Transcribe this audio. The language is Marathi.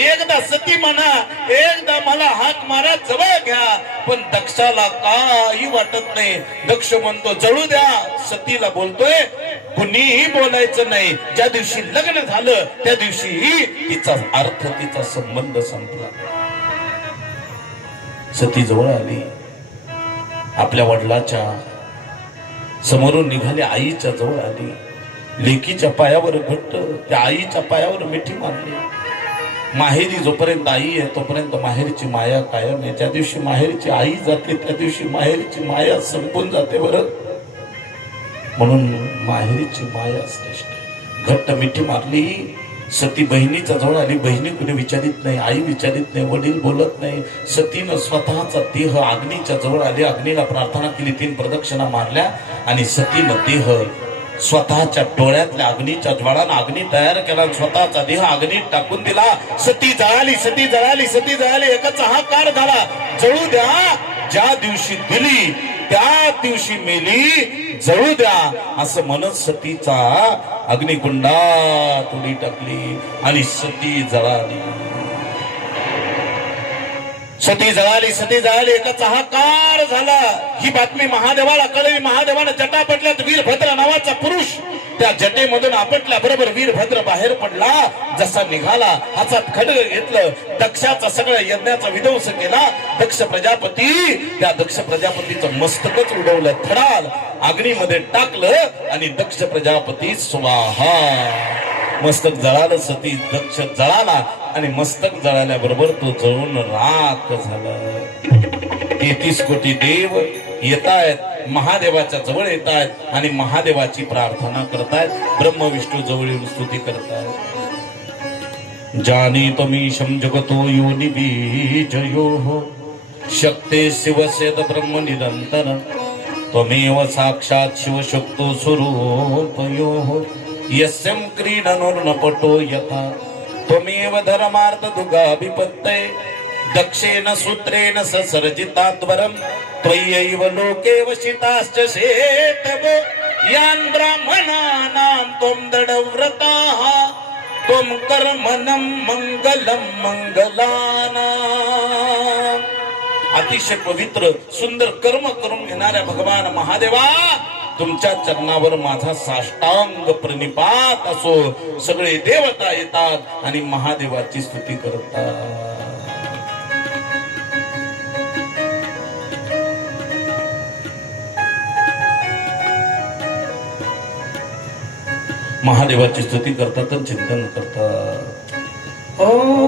एकदा सती म्हणा, एकदा मला हाक मारा, जवळ घ्या. पण दक्षाला काही वाटत नाही. दक्ष म्हणतो जळू द्या. सतीला बोलतोय कुणीही बोलायचं नाही. ज्या दिवशी लग्न झालं त्या दिवशी तिचा अर्थ, तिचा संबंध संपला. सती जवळ आली, आपल्या वडिलाच्या समोरून निघाली, आईच्या जवळ आली. लेकीच्या पायावर घट्ट, त्या आईच्या पायावर मिठी मारली. माहेरी जोपर्यंत आई आहे तोपर्यंत माहेरची माया कायम आहे. ज्या दिवशी माहेरची आई जाते त्या दिवशी माहेरची माया संपून जाते. बरं, म्हणून माहेरची माया श्रेष्ठ. घट्ट मिठी मारली. सती बहिणीच्या जवळ आली. बहिणी कुठे विचारित नाही, आई विचारित नाही, वडील बोलत नाही. सतीनं स्वतःचा देह अग्नीच्या जवळ आली. अग्नीला प्रार्थना केली, 3 प्रदक्षिणा मारल्या आणि सतीनं देह स्वतःच्या डोळ्यातल्या अग्नीच्या ज्वाळानं अग्नी तयार केला. स्वतःचा देह अग्नीत टाकून दिला. सती जळाली, सती जळाली, सती जळाली. एकच हाकार झाला, जळू द्या. ज्या दिवशी दिली त्या दिवशी मेली, जळू द्या असं म्हणत सतीचा अग्निकुंडात उडी टाकली आणि सती जळाली. सती जळाली, सती जळाली. एकच हाकार झाला. ही बातमी महादेवाला कळली. महादेवानं जटा पटल्यात वीरभद्र नावाचा पुरुष त्या जटेमधून आपटल्या बरोबर वीरभद्र बाहेर पडला. जसा निघाला हातात खड्ग घेतलं, दक्षाचा सगळ्या यज्ञाचा विध्वंस केला. दक्ष प्रजापती, त्या दक्ष प्रजापतीचं मस्तकच उडवलं, थडाल अग्नीमध्ये टाकलं आणि दक्ष प्रजापती स्वाहा. मस्तक जळालं. सती दक्ष जळाला आणि मस्तक जळाल्याबरोबर तो जळून राख झाला. 33 कोटी देव येतायत, महादेवाच्या जवळ येतायत आणि महादेवाची प्रार्थना करतायत. ब्रह्म विष्णू जवळ येऊन स्तुती करतायत. जानीतमीशं जगतो योनि बीजयोः शक्ते शिवसेद ब्रह्म निरंतर त्वमेव साक्षात् शिवशक्तो स्वरूपयोः यस्यं क्रीडनोर्नपटो यथा त्वमेव धर्मार्थ दुगाभिपत्तये दक्षेण सूत्रेण ससर्जिताद्वरं त्वयैव लोके वशिताश्च शेतवो यान् ब्राह्मणानां त्वं दृढव्रताः त्वं कर्मणं मंगलं मंगलानां. अतिशय पवित्र सुंदर कर्म करून घेणाऱ्या भगवान महादेवा, तुमच्या चरणावर माझा साष्टांग प्रणिपात असो. सगळे देवता येतात आणि महादेवाची स्तुती करतात. महादेवाची स्तुती करतात, चिंतन करतात.